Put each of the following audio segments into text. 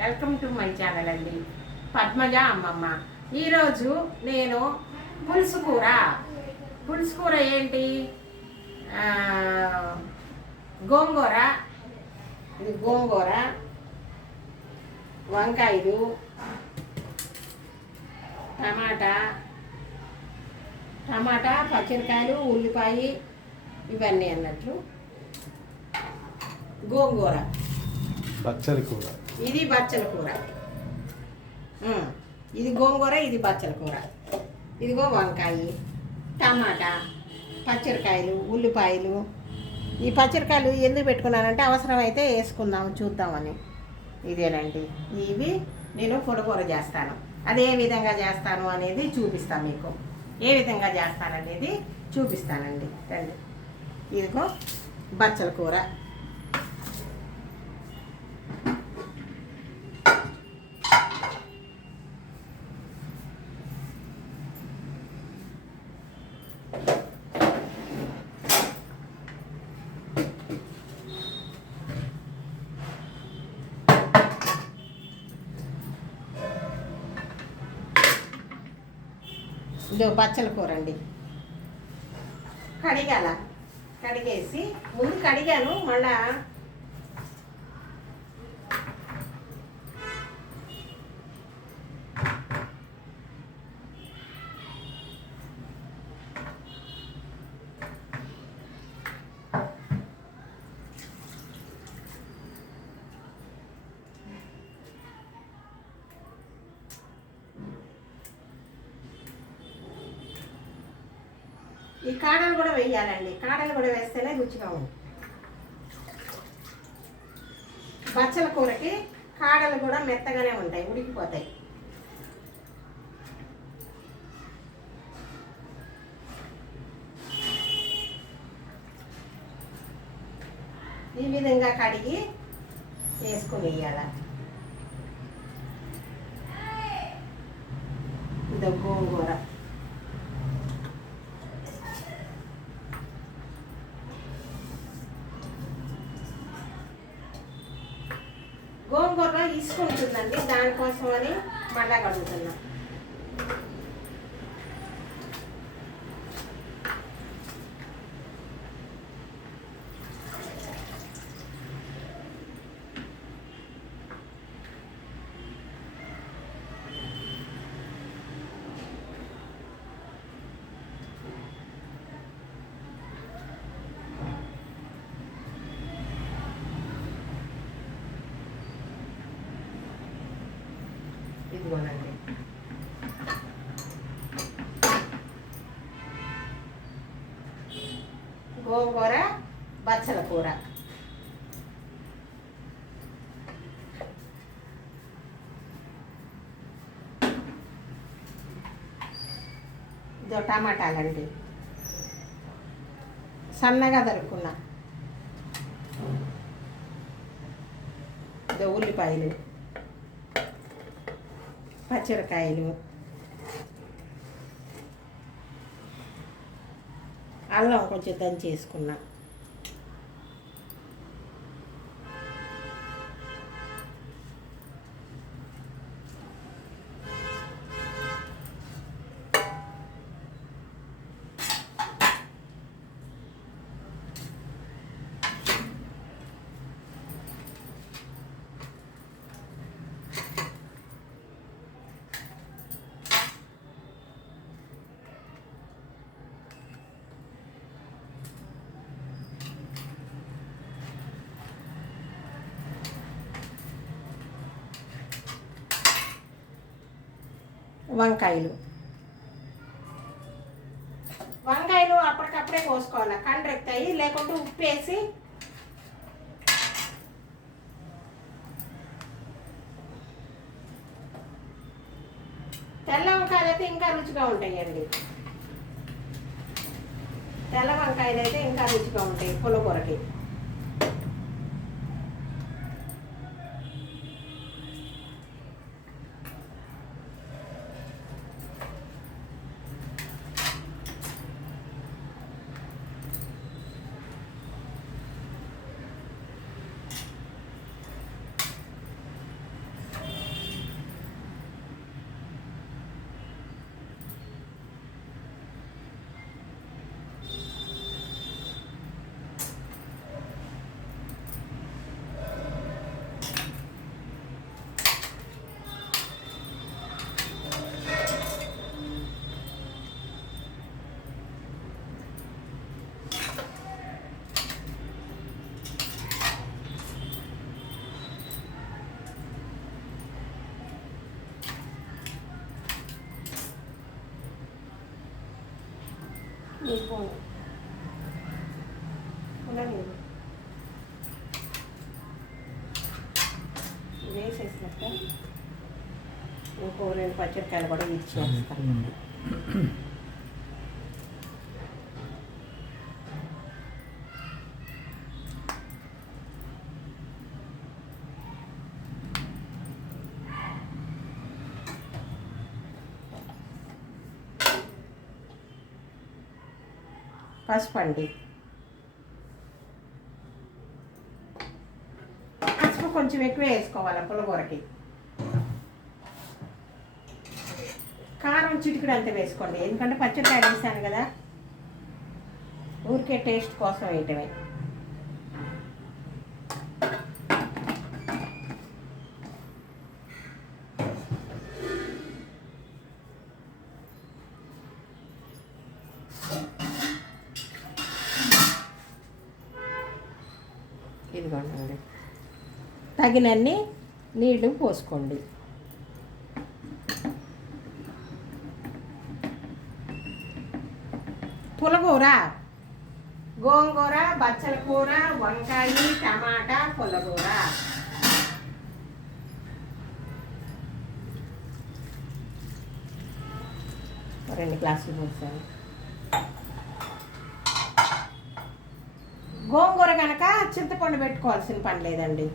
Welcome to my channel అండి పద్మజ అమ్మమ్మ. ఈరోజు నేను పులుసు కూర పులుసు కూర ఏంటి గోంగూర. ఇది గోంగూర. వంకాయలు. టమాటా. టమాటా పచ్చిమిరకాయలు ఉల్లిపాయ ఇవన్నీ అన్నట్లు. గోంగూర. పచ్చడి కూర. ఇది బచ్చల కూర. ఇది గోంగూర ఇది బచ్చల కూర. ఇదిగో వంకాయ టమాటా పచ్చరికాయలు ఉల్లిపాయలు. ఈ పచ్చరికాయలు ఎందుకు పెట్టుకున్నానంటే అవసరమైతే వేసుకుందాం చూద్దామని ఇదేనండి. ఇవి నేను పొడకూర చేస్తాను. అది ఏ విధంగా చేస్తాను అనేది చూపిస్తాను మీకు. ఏ విధంగా చేస్తాననేది చూపిస్తానండి. రండి. ఇదిగో బచ్చల కూర. ఇదో బచ్చల కూర అండి. కడిగాల. కడిగేసి ముందు కడిగాను మళ్ళా ఈ కాడలు కూడా వేయాలండి కాడలు కూడా వేస్తేనే రుచిగా ఉంది బచ్చల కూరకి కాడలు కూడా మెత్తగానే ఉంటాయి ఉడికిపోతాయి. ఈ విధంగా కడిగి వేసుకుని వేయాల. ఇదో గోంగూర. దానికోసం అని మళ్ళా కడుగుతున్నాం. ఇదిగోనండి గోంగూర బచ్చల కూర. ఇదో టమాటాలండి. సన్నగా దొరుకున్నా ఇదో ఉల్లిపాయలు. పచ్చిరకాయలు అల్లం కొంచెం దంచి వంకాయలు. వంకాయలు అప్పటికప్పుడే కోసుకోవాలి? కండ్రెక్తాయి లేకుంటే ఉప్పు వేసి తెల్ల వంకాయలు అయితే ఇంకా రుచిగా ఉంటాయండి. తెల్ల వంకాయలు అయితే ఇంకా రుచిగా ఉంటాయి పులకూరకి నీ ఫోన్ ఉండలేదు ఇది వేసేసినాక ఇంకో రెండు కూడా కూడా ఇచ్చేస్తాను పసుపు అండి. పసుపు కొంచెం ఎక్కువ వేసుకోవాలి పులగూరకి? కారం అంత వేసుకోండి. ఎందుకంటే పచ్చడి వేసాను కదా. ఊరికే టేస్ట్ కోసం వేయటమే. ఇదిగోండి తగినన్ని నీళ్ళు పోసుకోండి పులగూర గోంగూర బచ్చల కూర వంకాయ టమాటా పుల్లకూర రెండు గ్లాసులు పోసాను. గోంగూర కనుక చింతపండు పెట్టుకోవాల్సిన పని లేదండి.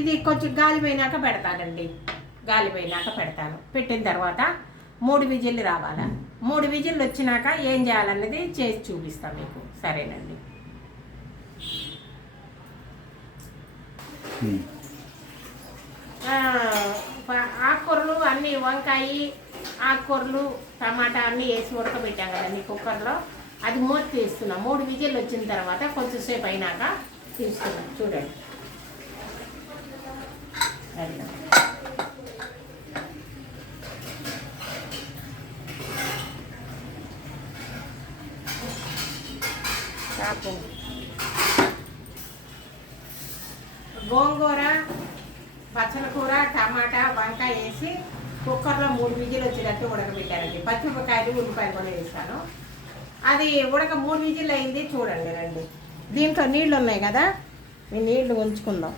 ఇది కొంచెం గాలి పోయినాక పెడతానండి. గాలి పోయినాక పెడతాను. పెట్టిన తర్వాత మూడు విజిల్లు రావాలా? మూడు విజిల్లు వచ్చినాక ఏం చేయాలన్నది చేసి చూపిస్తాను మీకు. సరేనండి. ఆకుకూరలు అన్నీ వంకాయ ఆకుకూరలు టమాటా అన్నీ వేసి ఉడకబెట్టాం కదండి కుక్కర్లో. అది మూత తీస్తున్నాం. మూడు విజిల్లు వచ్చిన తర్వాత కొంచెం సేపు అయినాక తీస్తున్నాం. చూడండి అది చాపు గోంగూర పచ్చల కూర టమాటా వంకాయ వేసి కుక్కర్లో మూడు విజిల్ వచ్చేటట్టు ఉడకబెట్టారండి పచ్చిమిరపకాయలు ఉల్లిపాయలు కూడా వేస్తాను అది ఉడక మూడు విజిల్ అయింది చూడండి రండి. దీంట్లో నీళ్ళు ఉన్నాయి కదా? ఈ నీళ్ళు ఉంచుకుందాం.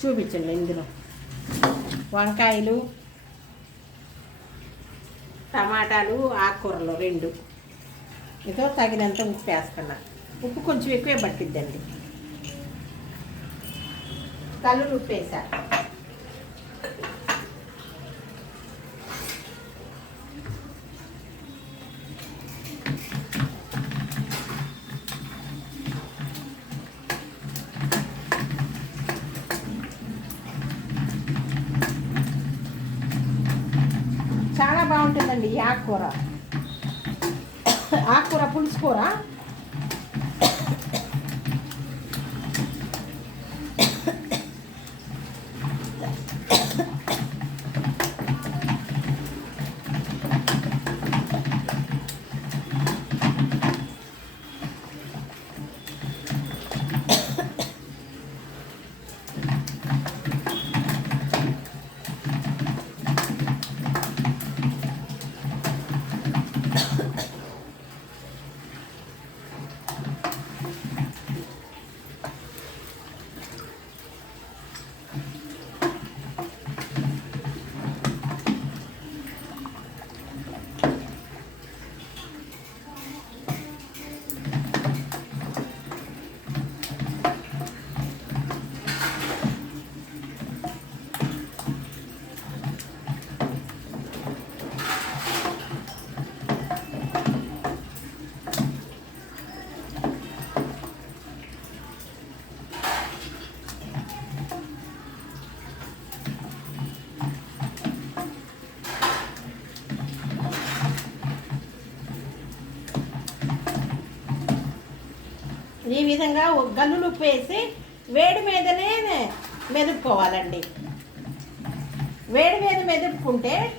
చూపించండి ఇందులో. వంకాయలు టమాటాలు ఆకుకూరలు రెండు. ఇదో తగినంత ఉప్పు వేసుకున్నా ఉప్పు కొంచెం ఎక్కువే పట్టిద్దండి. కళ్ళు ఉప్పు వేసా చాలా బాగుంటుందండి ఈ ఆకుకూర ఆకుకూర పులుసు కూర ఈ విధంగా ఒక గల్లులు ఉప్పు వేసి వేడి మీదనే మెదుపుకోవాలండి. వేడి మీద మెదుపుకుంటే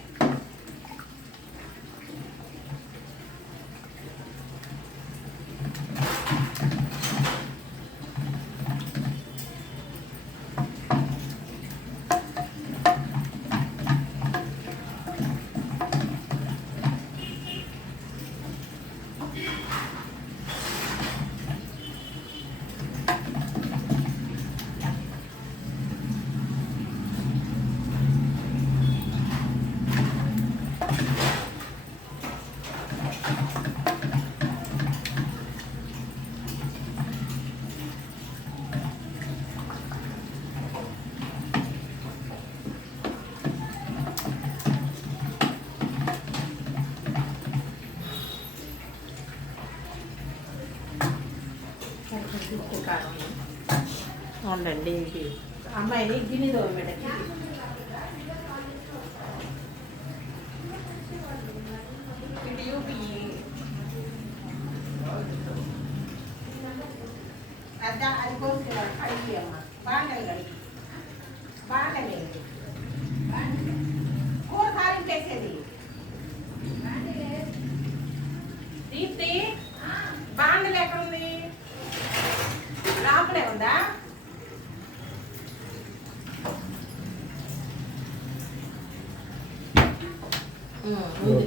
അതിലേക്ക് ഇനി തോന്നുന്നു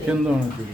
కింద ఉన్నది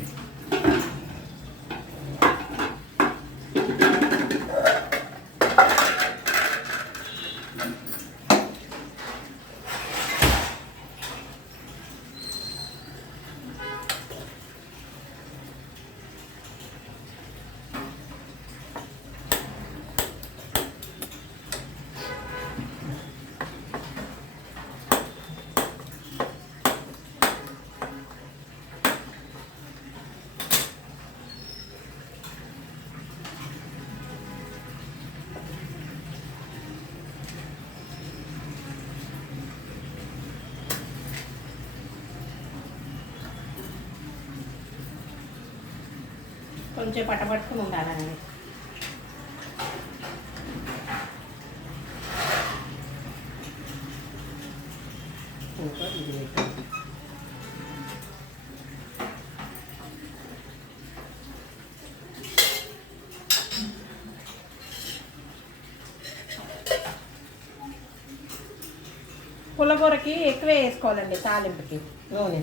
కొంచెం పట్టబట్టుకుని ఉండాలండి. ఇంకా పుల్లకూరకి ఎక్కువే వేసుకోవాలండి తాలింపుకి. నూనె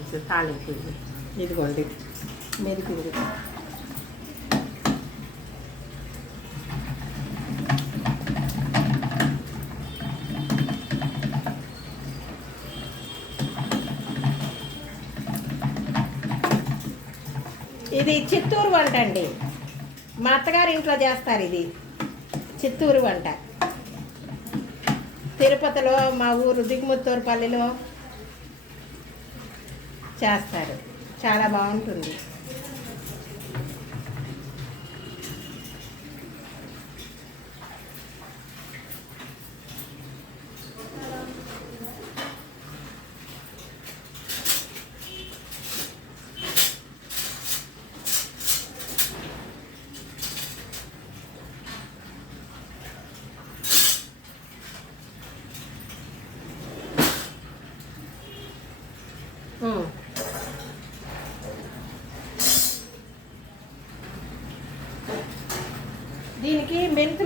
ఇది తాలింపు ఇది. ఇదిగోండి మెరిపింది ఇది చిత్తూరు వంట అండి. మా అత్తగారి ఇంట్లో చేస్తారు ఇది. చిత్తూరు వంట. తిరుపతిలో మా ఊరు దిగుముత్తూరుపల్లిలో చేస్తారు. చాలా బాగుంటుంది.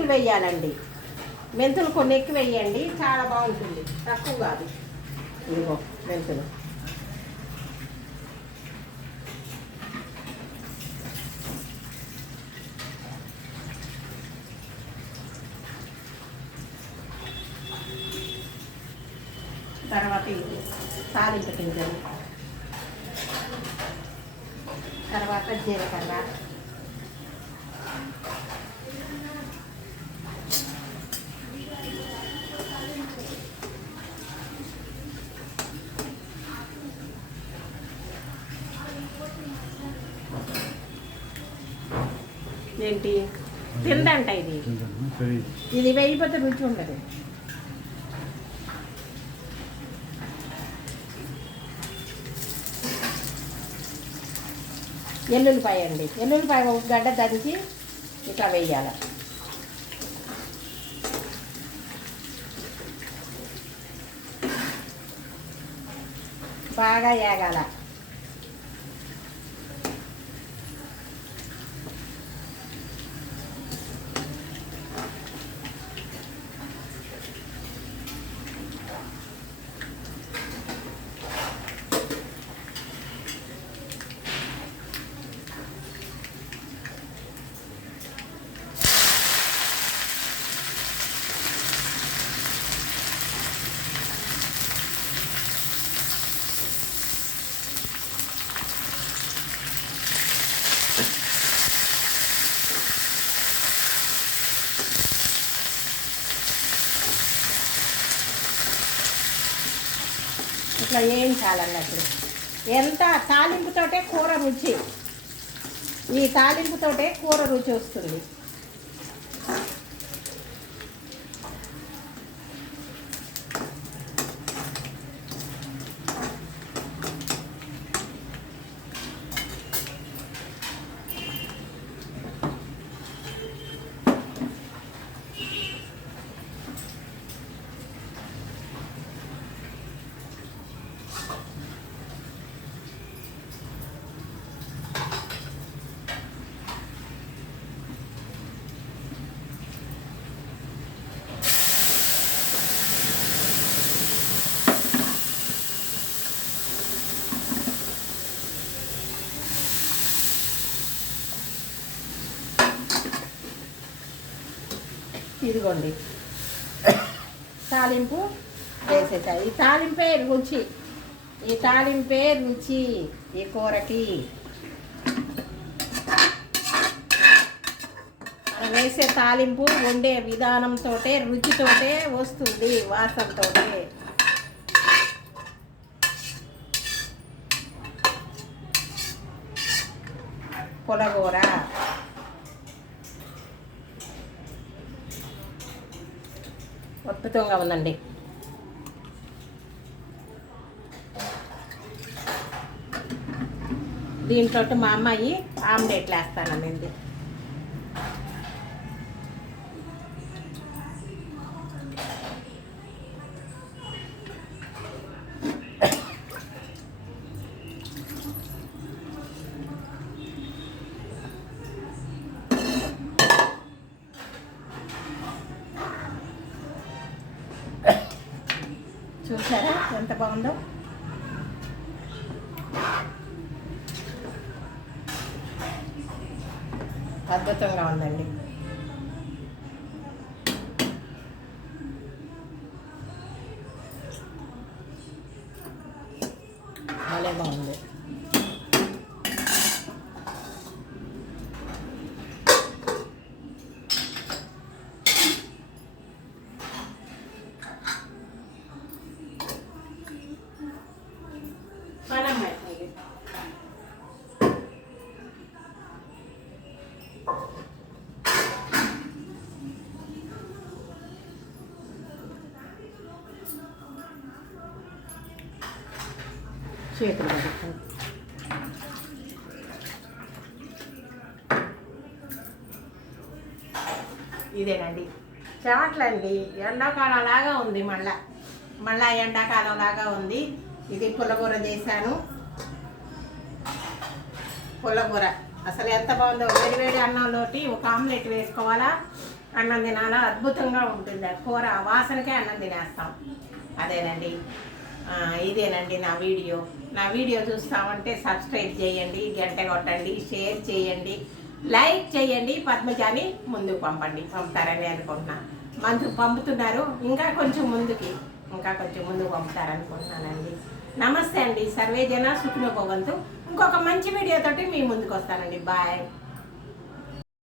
మెంతులు వేయాలండి మెంతులు కొన్ని ఎక్కువ వేయండి చాలా బాగుంటుంది. తక్కువ కాదు. ఇదిగో మెంతులు. తర్వాత ఇది తాలింపు గింజలు. తర్వాత జీలకర్ర. ఇది వేయిపోతే రుచి ఉండదు. ఎల్లుల్లిపాయ అండి. ఎల్లుల్లిపాయ ఒక గడ్డ దంచి ఇట్లా వేయాలి. బాగా ఏగాల. ఇట్లా వేయించాలన్నప్పుడు ఎంత తాలింపుతోటే కూర రుచి. ఈ తాలింపుతోటే కూర రుచి వస్తుంది. ఇదిగోండి. తాలింపు వేసేసాయి ఈ తాలింపే రుచి. ఈ తాలింపే రుచి ఈ కూరకి. మనం వేసే తాలింపు వండే విధానంతో రుచితోటే వస్తుంది వాసనతో పొలగూర అద్భుతంగా ఉందండి. దీంట్లో మా అమ్మాయి ఆమ్లెట్లు వేస్తానండి అద్భుతంగా ఉందండి. చేతులు కడుక్కోండి. ఇదేనండి. చెమట్లండి ఎండాకాలం లాగా ఉంది మళ్ళా. మళ్ళా ఎండాకాలం లాగా ఉంది. ఇది పుల్లగూర చేశాను. పుల్లగూర. అసలు ఎంత బాగుందో. వేడి వేడి అన్నంలోటి ఒక ఆమ్లెట్ వేసుకోవాలా? అన్నం తినాలా? అద్భుతంగా ఉంటుంది. కూర వాసనకే అన్నం తినేస్తాం. అదేనండి. ఇదేనండి నా వీడియో. నా వీడియో చూస్తామంటే సబ్స్క్రైబ్ చేయండి గంట కొట్టండి షేర్ చేయండి లైక్ చేయండి పద్మజాని ముందుకు పంపండి. పంపుతారని అనుకుంటున్నా. మంచి పంపుతున్నారు ఇంకా కొంచెం ముందుకి ఇంకా కొంచెం ముందుకు పంపుతారనుకుంటున్నానండి. నమస్తే అండి. సర్వే జన సుఖినోభవంతు. ఇంకొక మంచి వీడియోతోటి మీ ముందుకు వస్తానండి. బాయ్.